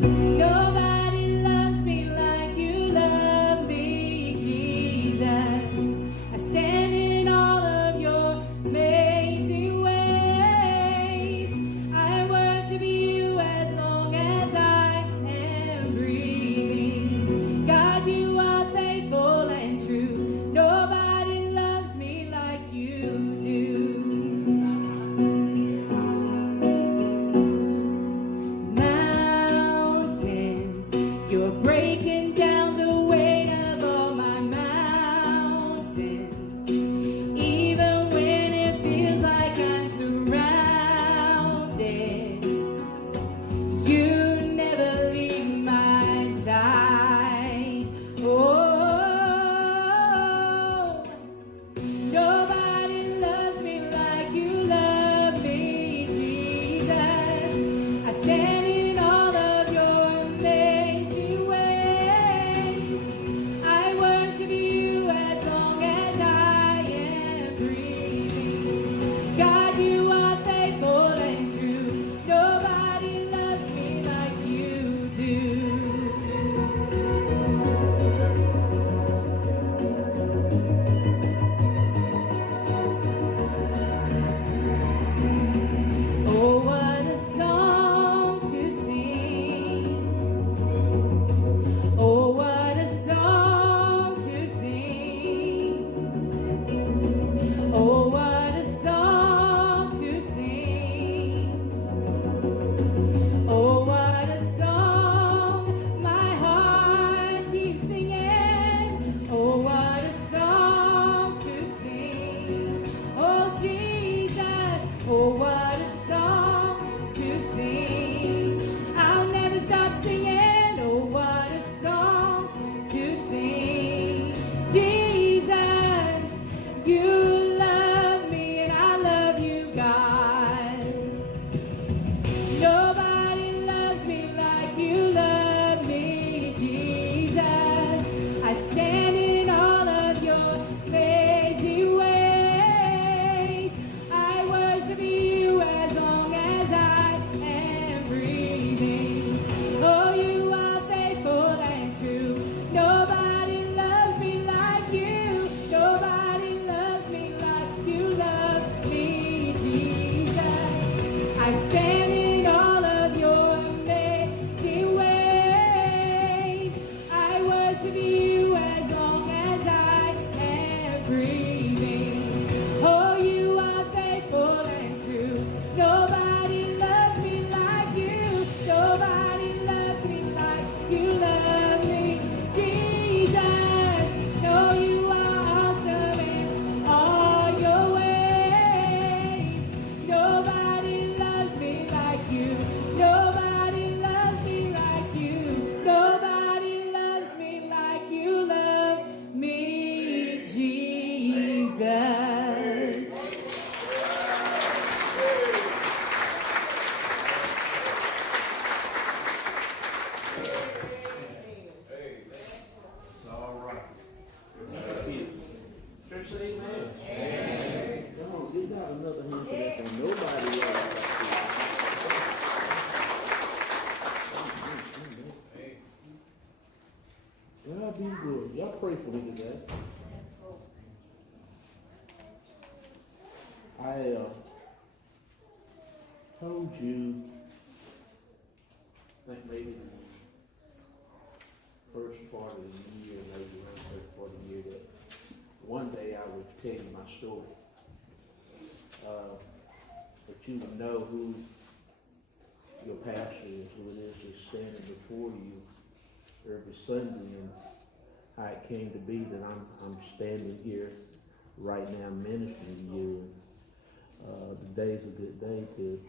Nobody loves me like you love me, Jesus. I stand in all of your amazing ways. I worship you as long as I am breathing. God, you are faithful and true. Nobody loves me like you do. Mountains, you're breaking down the weight of all my mountains. Even when it feels like I'm surrounded, you never leave my side. Oh, nobody loves me like you love me, Jesus. I stand in all of your amazing ways. I worship you as long as I am breathing. God, you are faithful and true. Nobody loves me like you do. Oh, what a song to sing. Oh, what a song to sing. Oh, what a song to sing. Oh, what a song my heart keeps singing. Oh, what a song to sing. Oh, Jesus. Oh, what a song to sing. I'll never stop singing. Oh, what a song to sing. Jesus, you love me and I love you, God. Nobody loves me like you love me, Jesus. I stand in all of your amazing ways. I worship you as long as I am breathing. Oh, you are faithful and true. Nobody loves me like you. Nobody loves me like you love me, Jesus. I stand in all of your amazing ways. I worship you as long as I am breathing. Oh, you are faithful and true. Nobody loves me like you. Nobody loves me like you love me, Jesus. No, you are awesome in all your ways. Nobody loves me like you. Nobody loves me like you. Nobody loves me like you love me, Jesus. All right. Church, say amen. Come on, give God another hand for that one. Nobody else. God be good. Y'all pray for me today. I told you, I think maybe in the first part of the year, maybe around the first part of the year, that one day I would tell you my story. But you would know who your pastor is, who it is that's standing before you every Sunday, and how it came to be that I'm standing here right now ministering to you. Today's a good day to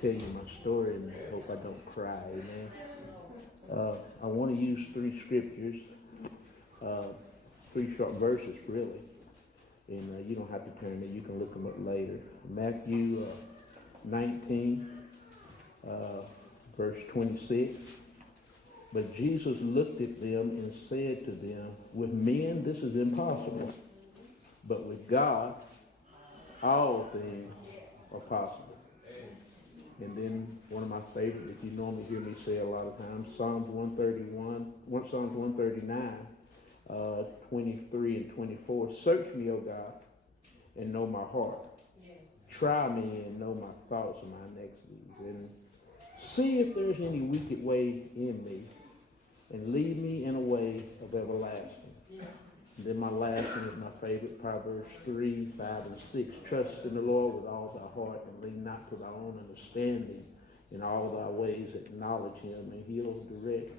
tell you my story, and I hope I don't cry. Amen. I want to use three scriptures, three short verses really, and you don't have to turn them, you can look them up later. Matthew 19, verse 26. But Jesus looked at them and said to them, with men this is impossible, but with God all things are possible. And then one of my favorite that you normally hear me say a lot of times, Psalms 139, 23 and 24. Search me, O God, and know my heart. Yes. Try me and know my thoughts and my next deeds. And see if there's any wicked way in me, and lead me in a way of everlasting. Yes. And then my last one is my favorite, Proverbs 3, 5, and 6. Trust in the Lord with all thy heart, and lean not to thy own understanding. In all thy ways acknowledge him, and he'll direct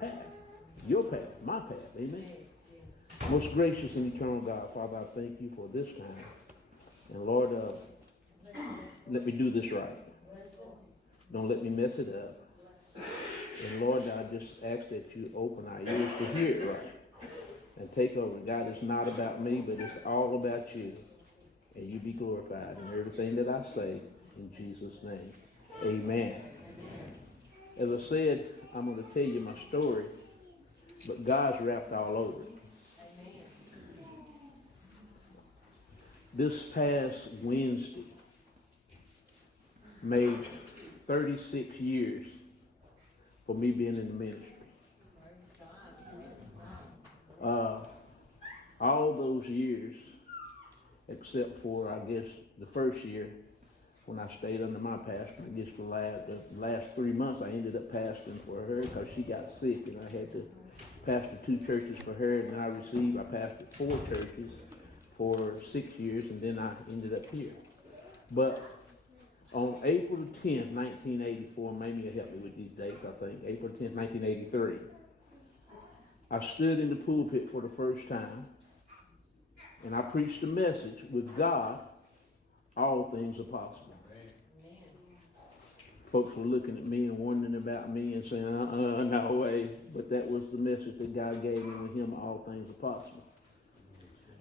path. Your path, my path. Amen. Most gracious and eternal God, Father, I thank you for this time. And Lord, let me do this right. Don't let me mess it up. And Lord, I just ask that you open our ears to hear it right and take over. God, it's not about me, but it's all about you. And you be glorified in everything that I say in Jesus' name. Amen. As I said, I'm going to tell you my story, but God's wrapped all over it. This past Wednesday made 36 years for me being in the ministry. All those years, except for, I guess, the first year when I stayed under my pastor, I guess the last 3 months I ended up pastoring for her because she got sick and I had to pastor 2 churches for her, and then I pastored 4 churches for 6 years, and then I ended up here. But on April 10th, 1984, maybe you'll help me with these dates, I think, April 10th, 1983, I stood in the pulpit for the first time, and I preached a message, with God, all things are possible. Amen. Folks were looking at me and wondering about me and saying, no way, but that was the message that God gave me. With him, all things are possible.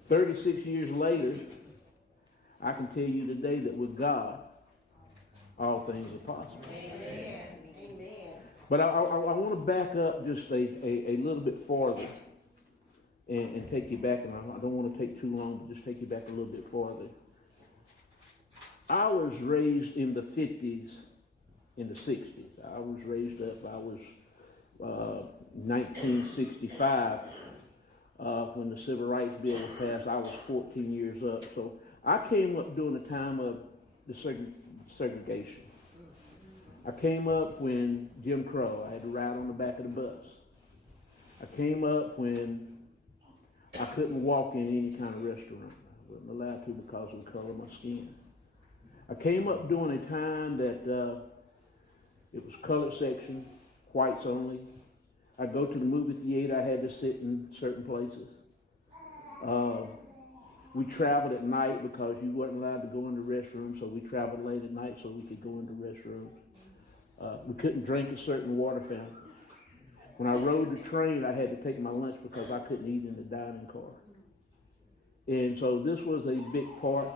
36 years later, I can tell you today that with God, all things are possible. Amen. Amen. But I want to back up just a little bit farther and take you back, and I don't want to take too long, but just take you back a little bit farther. I was raised in the 50s, in the 60s. I was raised up, I was 1965. When the Civil Rights Bill was passed, I was 14 years up. So I came up during the time of the segregation. I came up when Jim Crow, I had to ride on the back of the bus. I came up when I couldn't walk in any kind of restaurant. I wasn't allowed to because of the color of my skin. I came up during a time that it was colored section, whites only. I'd go to the movie theater, I had to sit in certain places. We traveled at night because you weren't allowed to go in the restroom, so we traveled late at night so we could go in the restrooms. We couldn't drink a certain water fountain. When I rode the train, I had to take my lunch because I couldn't eat in the dining car. And so this was a big part.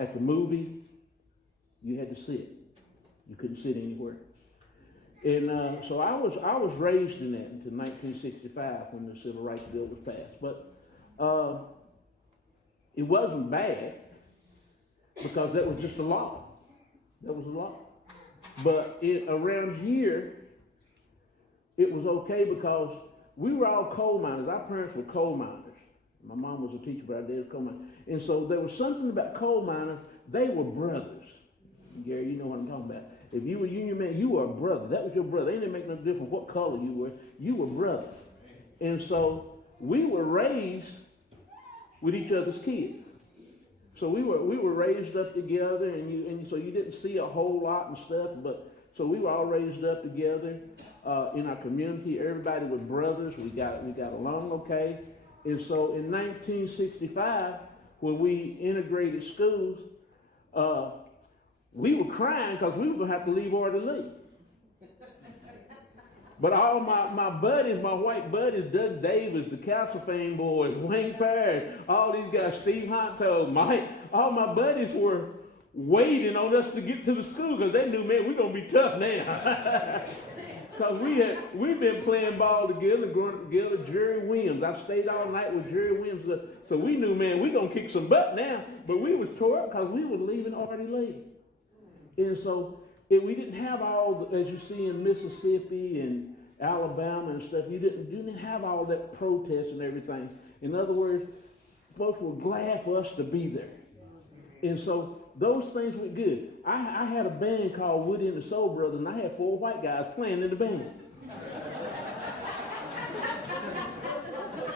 At the movie, you had to sit. You couldn't sit anywhere. And so I was raised in that until 1965 when the Civil Rights Bill was passed. But it wasn't bad because that was just a law. That was a law. But around here, it was okay because we were all coal miners. Our parents were coal miners. My mom was a teacher, but our dad was a coal miner. And so there was something about coal miners. They were brothers. Gary, you know what I'm talking about. If you were a union man, you were a brother. That was your brother. It didn't make no difference what color you were. You were brothers. And so we were raised with each other's kids. So we were raised up together, and so you didn't see a whole lot and stuff. But so we were all raised up together in our community. Everybody was brothers. We got along okay. And so in 1965, when we integrated schools, we were crying because we were going to have to leave Orleans. But all my buddies, my white buddies, Doug Davis, the Castlefane boys, Wayne Parrish, all these guys, Steve Honto, Mike, all my buddies were waiting on us to get to the school because they knew, man, we're going to be tough now. Because we've been playing ball together, growing up together, Jerry Williams. I stayed all night with Jerry Williams. So we knew, man, we're going to kick some butt now. But we was tore up because we were leaving already late. And so we didn't have all, as you see in Mississippi and Alabama and stuff, you didn't have all that protest and everything. In other words, folks were glad for us to be there. And so those things were good. I had a band called Woody and the Soul Brothers, and I had 4 white guys playing in the band.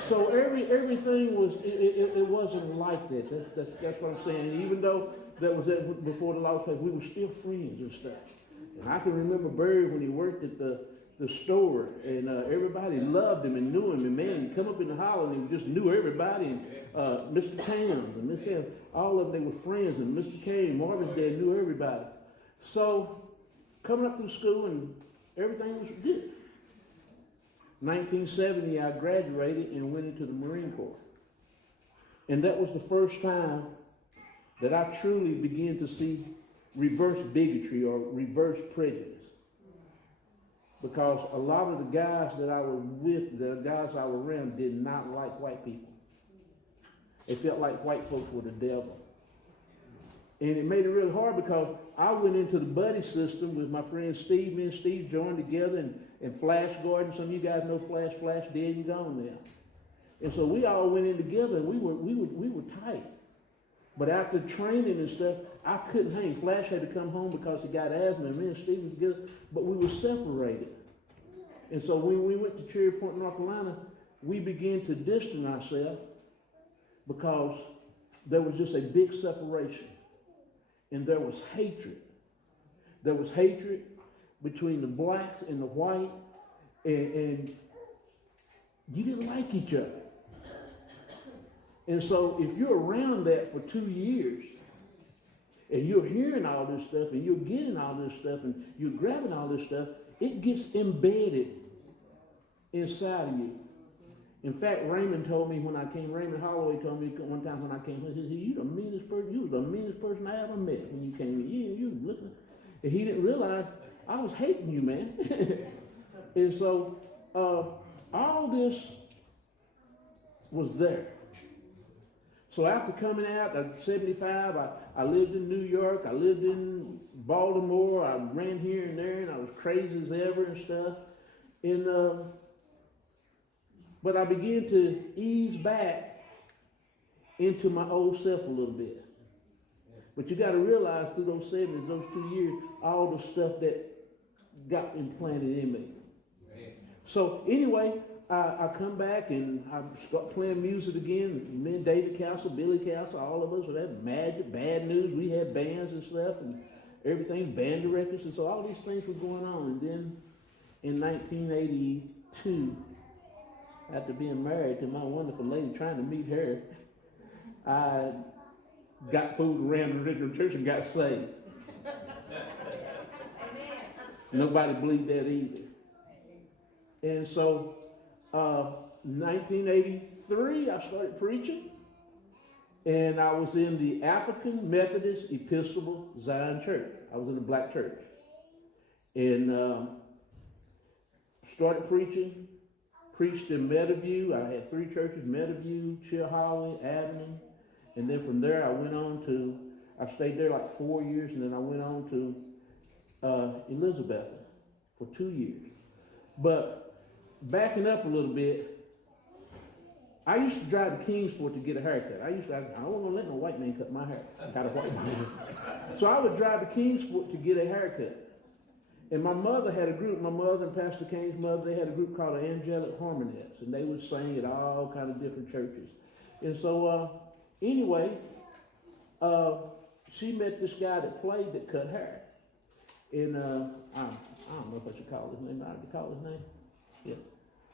So everything was, it wasn't like that. That's what I'm saying. Even though that was before the law, we were still friends and stuff. And I can remember Barry when he worked at the store, and everybody loved him and knew him. And man, he'd come up in the holler and he just knew everybody. And Mr. Tams and Miss Ham, all of them, they were friends. And Mr. Kane, Marvin's dad, knew everybody. So coming up through school and everything was good. 1970, I graduated and went into the Marine Corps. And that was the first time that I truly began to see reverse bigotry or reverse prejudice. Because a lot of the guys that I was with, the guys I was around, did not like white people. They felt like white folks were the devil. And it made it really hard because I went into the buddy system with my friend Steve. Me and Steve joined together and Flash Gordon. Some of you guys know Flash. Flash dead and gone now. And so we all went in together and we were tight. But after training and stuff, I couldn't hang. Flash had to come home because he got asthma, and me and Steve were together, but we were separated. And so when we went to Cherry Point, North Carolina, we began to distance ourselves because there was just a big separation. And there was hatred. There was hatred between the blacks and the white, and you didn't like each other. And so if you're around that for 2 years, and you're hearing all this stuff, and you're getting all this stuff, and you're grabbing all this stuff, it gets embedded inside of you. In fact, Raymond told me when I came, Raymond Holloway told me one time when I came, he said, you the meanest person, you were the meanest person I ever met when you came in. You listen. And he didn't realize I was hating you, man. And so all this was there. So after coming out at 75, I lived in New York, I lived in Baltimore, I ran here and there, and I was crazy as ever and stuff. And but I began to ease back into my old self a little bit. But you got to realize through those 70s, those 2 years, all the stuff that got implanted in me. So anyway, I come back and I start playing music again. Me and David Castle, Billy Castle, all of us with that Magic, Bad News. We had bands and stuff and everything, band directors. And so all these things were going on. And then in 1982, after being married to my wonderful lady, trying to meet her, I got fooled around the original church and got saved. Nobody believed that either. And so 1983, I started preaching, and I was in the African Methodist Episcopal Zion Church. I was in a black church. And started preaching, preached in Meadowview. I had 3 churches, Meadowview, Chilhowee, Avenue. And then from there, I went on to, I stayed there like 4 years, and then I went on to Elizabeth for 2 years. But backing up a little bit, I used to drive to Kingsport to get a haircut. I wasn't going to let no white man cut my hair. I got a white man. So I would drive to Kingsport to get a haircut. And my mother had a group, my mother and Pastor Kane's mother, they had a group called the Angelic Harmonettes, and they would sing at all kind of different churches. And so anyway, she met this guy that played that cut hair. And I don't know if I should call his name. I should call his name? Yeah.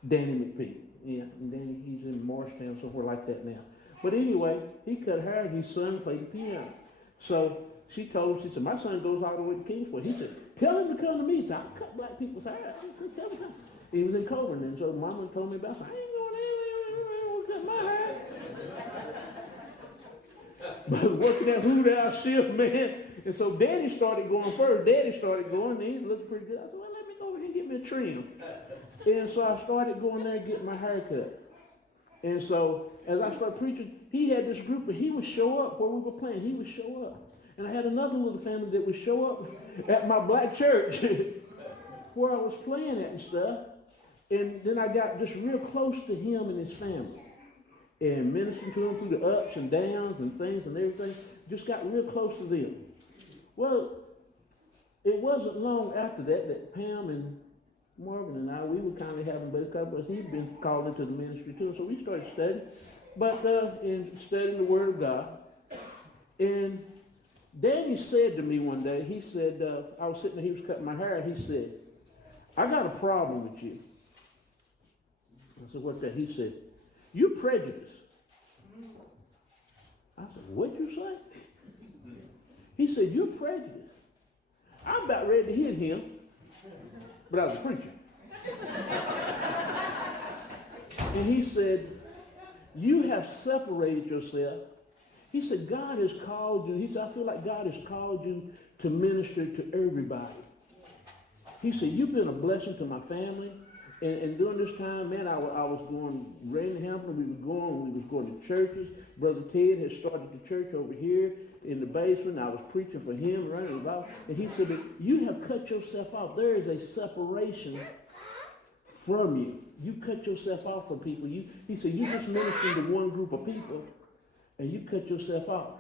Danny McPhee. Yeah, and Danny, he's in Morristown, somewhere like that now. But anyway, he cut hair and his son played the piano. So she told him, she said, my son goes all the way to Kingsport. He said, tell him to come to me. He said, I'll cut black people's hair. I said, tell him to come. He was in Coburn, and so Mama told me about it. I ain't going anywhere to cut my hair. But working that hoot out shift, man. And so Daddy started going first. Daddy started going, and he looked pretty good. I said, well, let me go over here and get me a trim. And so I started going there and getting my hair cut. And so as I started preaching, he had this group, and he would show up where we were playing. He would show up. And I had another little family that would show up at my black church where I was playing at and stuff. And then I got just real close to him and his family. And ministering to him through the ups and downs and things and everything. Just got real close to them. Well, it wasn't long after that Pam and Marvin and I, we were kind of having a couple, but he'd been called into the ministry too. So we started studying. But in studying the Word of God. And Danny said to me one day, he said, I was sitting there, he was cutting my hair, and he said, I got a problem with you. I said, what's that? He said, you're prejudiced. I said, what'd you say? He said, you're prejudiced. I'm about ready to hit him, but I was a preacher. And he said, you have separated yourself. He said, God has called you. He said, I feel like God has called you to minister to everybody. He said, you've been a blessing to my family. And during this time, man, I was going Rainhampton. We was going to churches. Brother Ted had started the church over here in the basement. I was preaching for him, running about. And he said, you have cut yourself off. There is a separation from you. You cut yourself off from people. He said, you just ministering to one group of people, and you cut yourself off.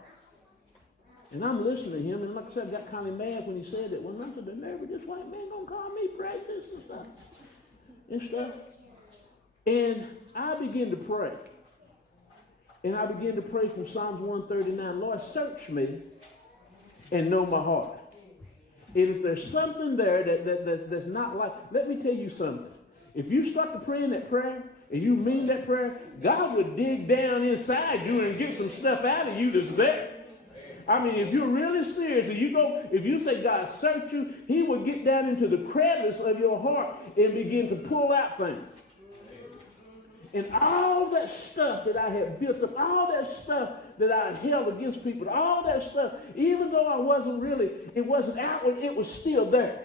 And I'm listening to him, and like I said, I got kind of mad when he said that. When I said, the nerve of this white man gonna call me prejudiced and stuff. And I began to pray. And I began to pray from Psalms 139. Lord, search me and know my heart. And if there's something there that's not like, let me tell you something. If you start to pray in that prayer, and you mean that prayer, God would dig down inside you and get some stuff out of you that's there. I mean, if you're really serious, and if you say God search you, he will get down into the crevice of your heart and begin to pull out things. And all that stuff that I had built up, all that stuff that I had held against people, all that stuff, even though it wasn't outward, it was still there.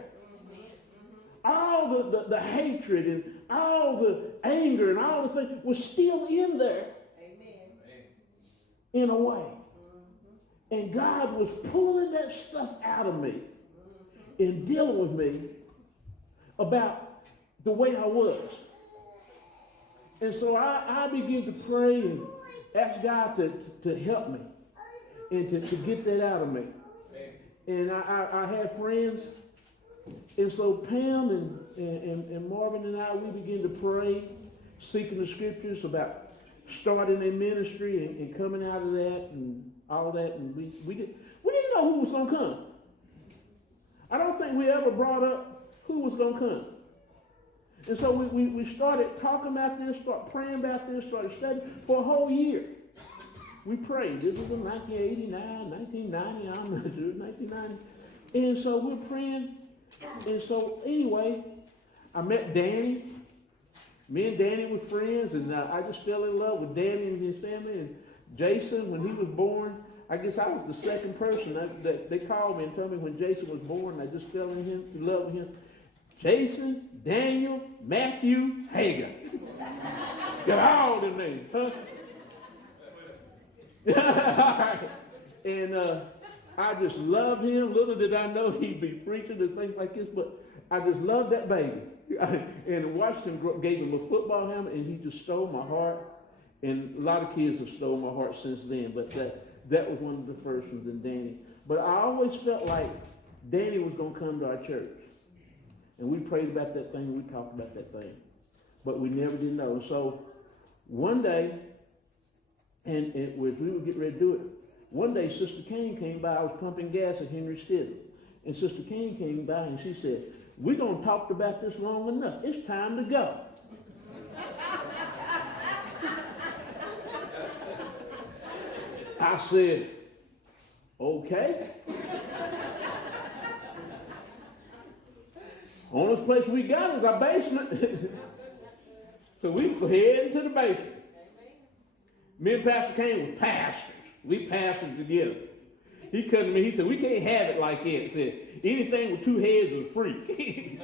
All the hatred and all the anger and all the things was still in there. Amen. In a way. And God was pulling that stuff out of me and dealing with me about the way I was. And so I began to pray and ask God to help me and to get that out of me. And I had friends. And so Pam and Marvin and I, we began to pray, seeking the scriptures about starting a ministry and coming out of that and all that. And we didn't know who was going to come. I don't think we ever brought up who was going to come. And so we started talking about this, started praying about this, started studying for a whole year. We prayed. This was in 1989, 1990, I'm not sure, 1990. And so we're praying. And so anyway, I met Danny. Me and Danny were friends, and I just fell in love with Danny and his family. And Jason, when he was born, I guess I was the second person that they called me and told me when Jason was born. I just fell in love with him. Jason, Daniel, Matthew, Hagar. Got all the names, huh? All right. And I just loved him. Little did I know he'd be preaching and things like this, but I just loved that baby. And watched him grow, gave him a football helmet, and he just stole my heart. And a lot of kids have stole my heart since then, but that was one of the first ones in Danny. But I always felt like Danny was going to come to our church. And we prayed about that thing, we talked about that thing. But we never did know. So one day, and we were getting ready to do it, one day Sister Kane came by. I was pumping gas at Henry Stidham. And Sister Kane came by and she said, we're going to talk about this long enough. It's time to go. I said, okay. Only place we got is our basement. So we go head into the basement. Me and Pastor Kane were pastors. We pastored together. He come to me, he said, we can't have it like that. He said, anything with two heads is free.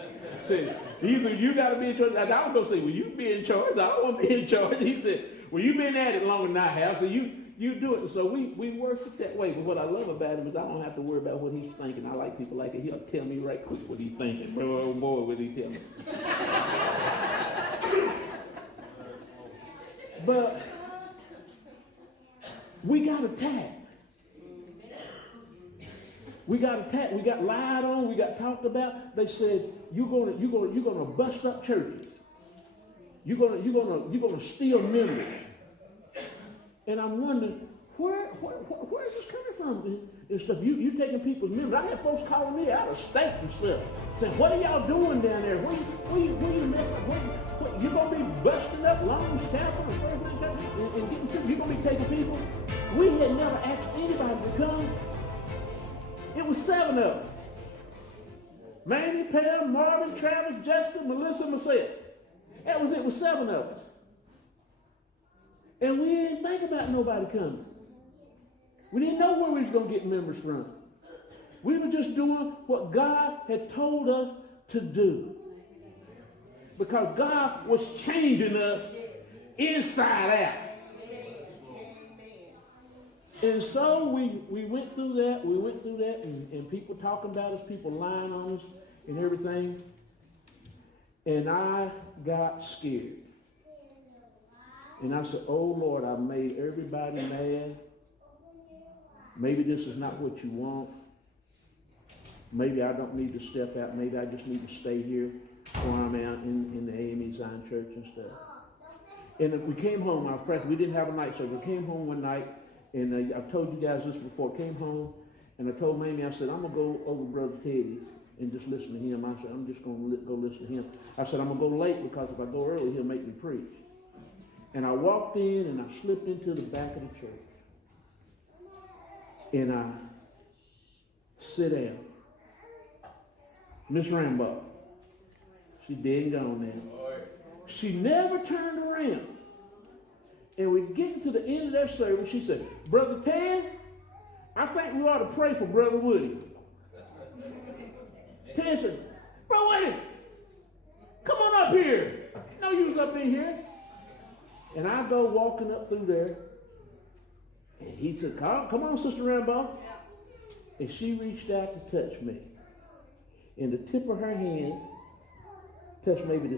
Said, either you got to be in charge. I was going to say, well, you be in charge. I don't want to be in charge. He said, well, you've been at it longer than I have, so you you do it. So we worship that way. But what I love about him is I don't have to worry about what he's thinking. I like people like it. He'll tell me right quick what he's thinking. Oh boy, what he tell me. But we got attacked. We got attacked. We got lied on. We got talked about. They said you're gonna bust up churches. You're gonna steal members. And I'm wondering where is this coming from? And stuff. You taking people's members. I had folks calling me out of state and stuff, saying, "What are y'all doing down there? Where you messing? You're gonna be busting up Long's Chapel and getting people. You're gonna be taking people." We had never asked anybody to come. It was 7 of them. Manny, Pam, Marvin, Travis, Jessica, Melissa, myself. That was it. It was 7 of us. And we didn't think about nobody coming. We didn't know where we was going to get members from. We were just doing what God had told us to do. Because God was changing us inside out. And so we went through that, and people talking about us, people lying on us and everything. And I got scared. And I said, "Oh Lord, I've made everybody mad. Maybe this is not what you want. Maybe I don't need to step out. Maybe I just need to stay here where I'm at in the AME Zion Church and stuff." And we came home, we didn't have a night service. We came home one night, and I've told you guys this before. Came home, and I told Mamie, I said, "I'm going to go over to Brother Teddy's and just listen to him." I said, "I'm just going to go listen to him." I said, "I'm going to go late because if I go early, he'll make me preach." And I walked in, and I slipped into the back of the church. And I sit down. Miss Rambo, she dead and gone now. She never turned around. And we get to the end of that service, she said, "Brother Ted, I think we ought to pray for Brother Woody." Ted said, "Brother Woody, come on up here. No use up in here." And I go walking up through there. And he said, "Come on, Sister Rambo." And she reached out to touch me. And the tip of her hand touched maybe the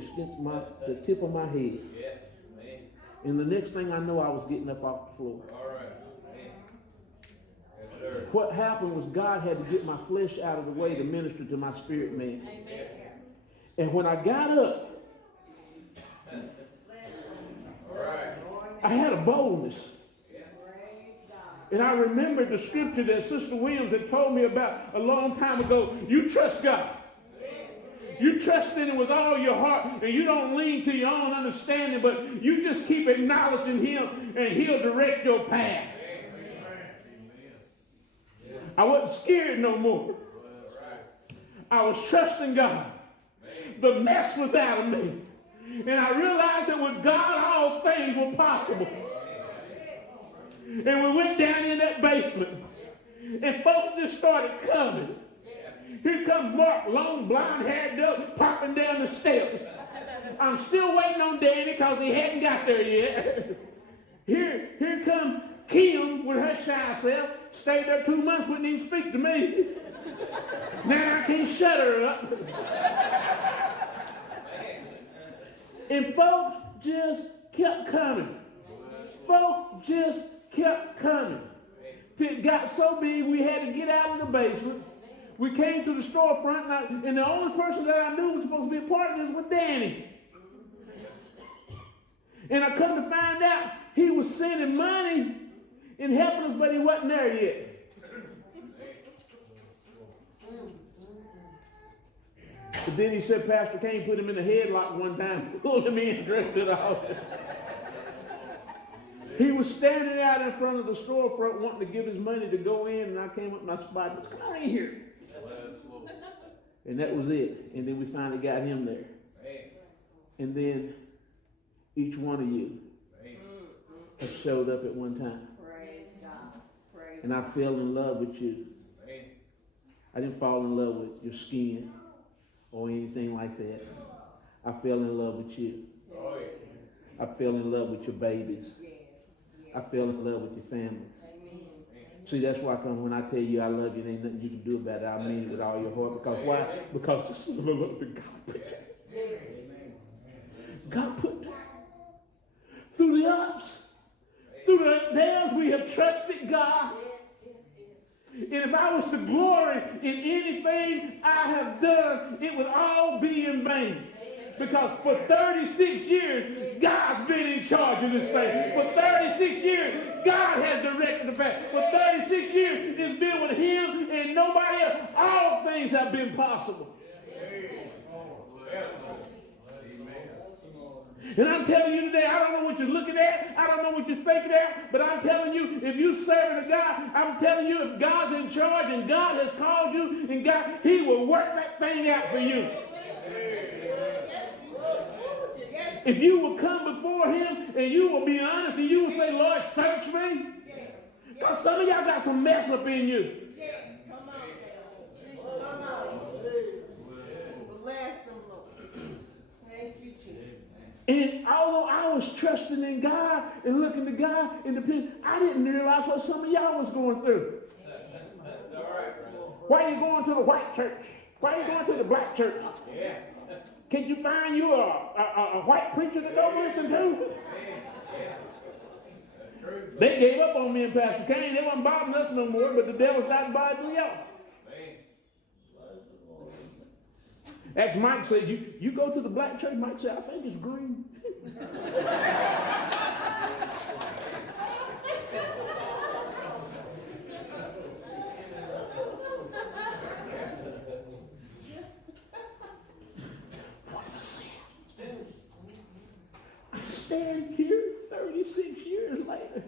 tip of my head. Yes, man. And the next thing I know, I was getting up off the floor. All right. Yes, sir. What happened was God had to get my flesh out of the way to minister to my spirit man. Amen. And when I got up, I had a boldness. And I remembered the scripture that Sister Williams had told me about a long time ago. You trust God. You trust in it with all your heart, and you don't lean to your own understanding, but you just keep acknowledging him, and he'll direct your path. I wasn't scared no more. I was trusting God. The mess was out of me. And I realized that with God, all things were possible. And we went down in that basement. And folks just started coming. Here comes Mark, long, blonde-haired dude, popping down the steps. I'm still waiting on Danny because he hadn't got there yet. Here comes Kim with her shy self. Stayed there 2 months, wouldn't even speak to me. Now I can't shut her up. And folks just kept coming. Folks just kept coming. It got so big we had to get out of the basement. We came to the storefront, and the only person that I knew was supposed to be a part of this was Danny. And I come to find out he was sending money and helping us, but he wasn't there yet. But then he said Pastor Kane put him in a headlock one time, pulled him in, dressed to the office. He was standing out in front of the storefront wanting to give his money to go in, and I came up and I spotted him. "Come on in here." And that was it. And then we finally got him there. And then each one of you has showed up at one time. Praise God. Praise and I fell in love with you. I didn't fall in love with your skin or anything like that. I fell in love with you. I fell in love with your babies. I fell in love with your family. See, that's why when I tell you I love you, there ain't nothing you can do about it. I mean it with all your heart. Because why? Because this is the love that God put there. God put there. Through the ups, through the downs, we have trusted God. And if I was to glory in anything I have done, it would all be in vain. Because for 36 years, God's been in charge of this thing. For 36 years, God has directed the path. For 36 years, it's been with Him and nobody else. All things have been possible. And I'm telling you today, I don't know what you're looking at. I don't know what you're thinking at. But I'm telling you, if you're serving a God, I'm telling you, if God's in charge and God has called you, and God, He will work that thing out for you. If you will come before Him and you will be honest and you will say, Lord, search me. Because some of y'all got some mess up in you. Bless them, Lord. Thank you, Jesus. And although I was trusting in God and looking to God and depending, I didn't realize what some of y'all was going through. Why are you going to the white church? Why are you going to the black church? Can you find you a white preacher to go listen to? They gave up on me and Pastor Kane. They wasn't bothering us no more, but the devil started bothering y'all. Ask Mike, said, you go to the black church? Mike said, I think it's green. Stand here 36 years later.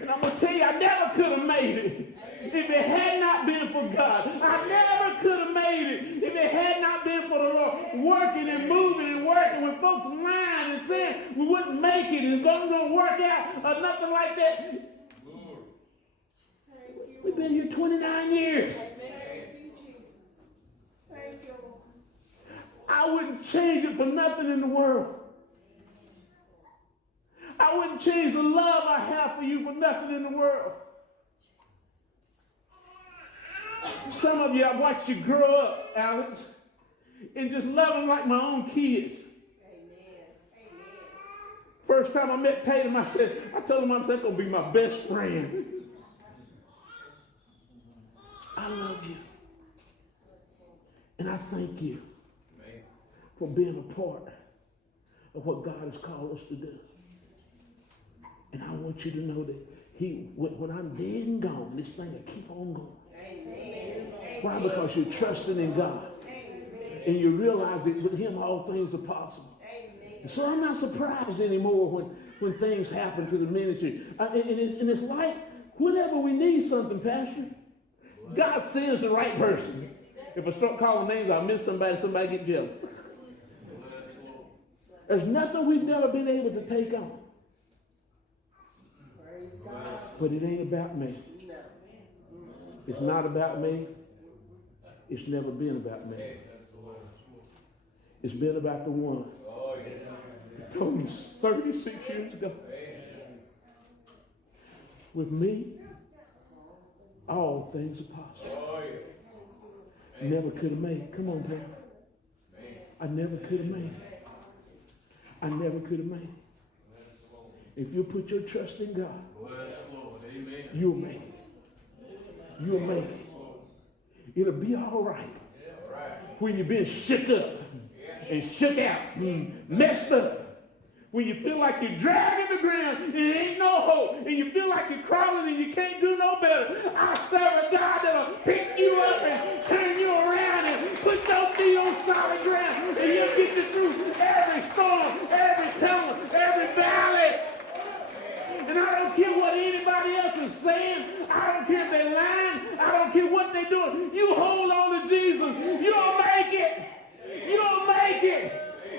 And I'm going to tell you, I never could have made it if it had not been for God. I never could have made it if it had not been for the Lord working and moving and working when folks lying and saying we wouldn't make it and it wasn't work out or nothing like that. We've been here 29 years. Thank you, Lord. I wouldn't change it for nothing in the world. I wouldn't change the love I have for you for nothing in the world. Some of you, I watched you grow up, Alex, and just love them like my own kids. Amen. First time I met Tatum, I told him, that's going to be my best friend. I love you. And I thank you for being a part of what God has called us to do. And I want you to know that when I'm dead and gone, this thing will keep on going. Amen. Why? Because you're trusting in God. And you realize that with Him all things are possible. Amen. So I'm not surprised anymore when things happen to the ministry. And it's like whenever we need something, Pastor, God sends the right person. If I start calling names, I'll miss somebody get jealous. There's nothing we've never been able to take on. But it ain't about me. It's not about me. It's never been about me. It's been about the one who told me 36 years ago. With me, all things are possible. Never could have made it. Come on, Pam. I never could have made it. I never could have made it. If you put your trust in God, you'll make it. You'll make it. It'll be all right. When you've been shook up and shook out, messed up. When you feel like you're dragging the ground and there ain't no hope, and you feel like you're crawling and you can't do no better. I serve a God that'll pick you up and turn you around and put your feet on solid ground, and He'll get you through every storm, every tunnel, every valley. And I don't care what anybody else is saying. I don't care if they're lying. I don't care what they're doing. You hold on to Jesus. You'll make it. You'll make it.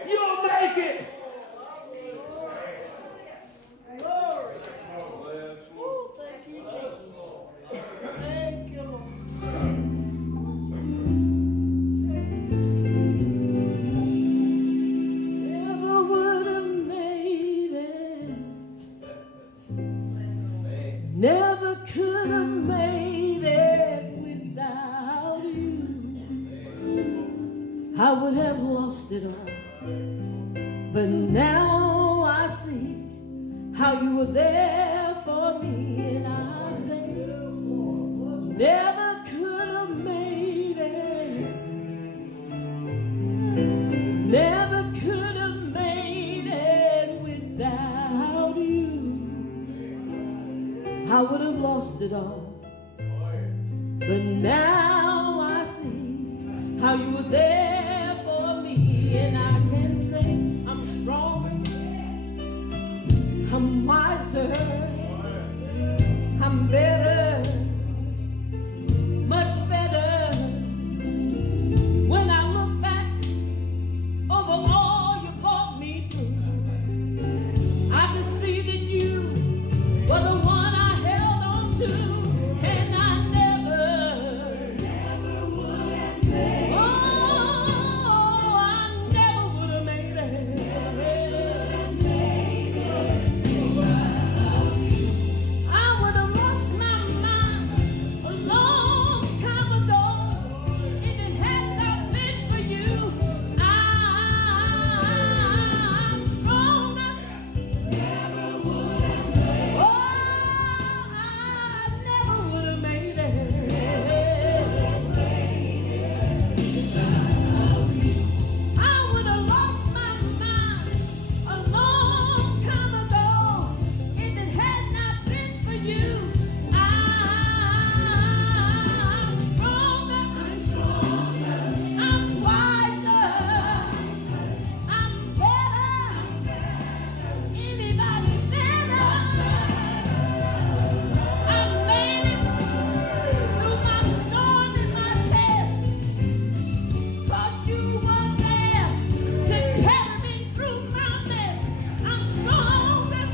You'll make it. Glory. Oh, thank you, Jesus. Thank you, Lord. Never would have made it Never could have made it without you. I would have lost it all. But now I see how you were there for me, and I say, never could have made it. Never could have made it without you. I would have lost it all. But now I see how you were there for me, and I can say I'm stronger, I'm wiser, I'm better, much better. When I look back over all you brought me through, I can see that you were the one I held on to, and I never would have made it. Oh, I never would have made it. I would have lost my mind a long time ago if it had not been for you. I'm stronger. Never would have made it. Oh, I never would have made it. I would have lost my mind a long time ago if it had not been for you. I'm stronger. I'm wiser. I'm better. Anybody better? I made it through my storm and my test. 'Cause you were there to carry me through my mess. I'm stronger.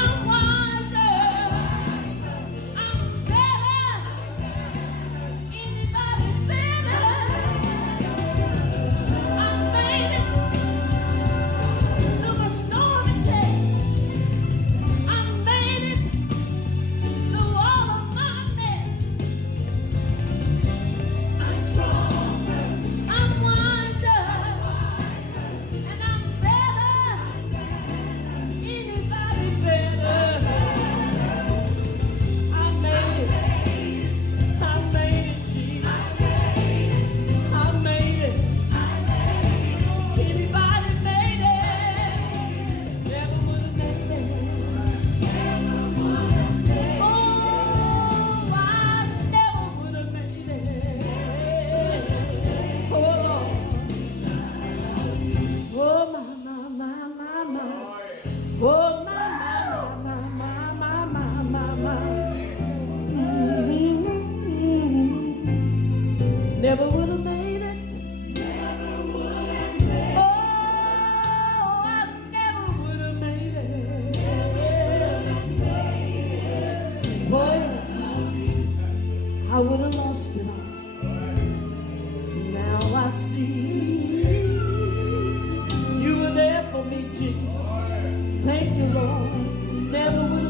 I'm wiser. I'm better. Anybody better? I made it through my storm and test. I made it through all of my mess. I'm stronger, I'm wiser, and I'm better. Anybody better? I made it, Jesus. I made it. Anybody made it? Never would have made it. Oh, I never would have made it. Oh, my, my, my, my, my. Oh, my, my, my, my, my, my, my. Never would have made it. Oh, I never would have made it. Boy, I would have lost it all. Now I see you were there for me, Jesus. Thank you, Lord. Never would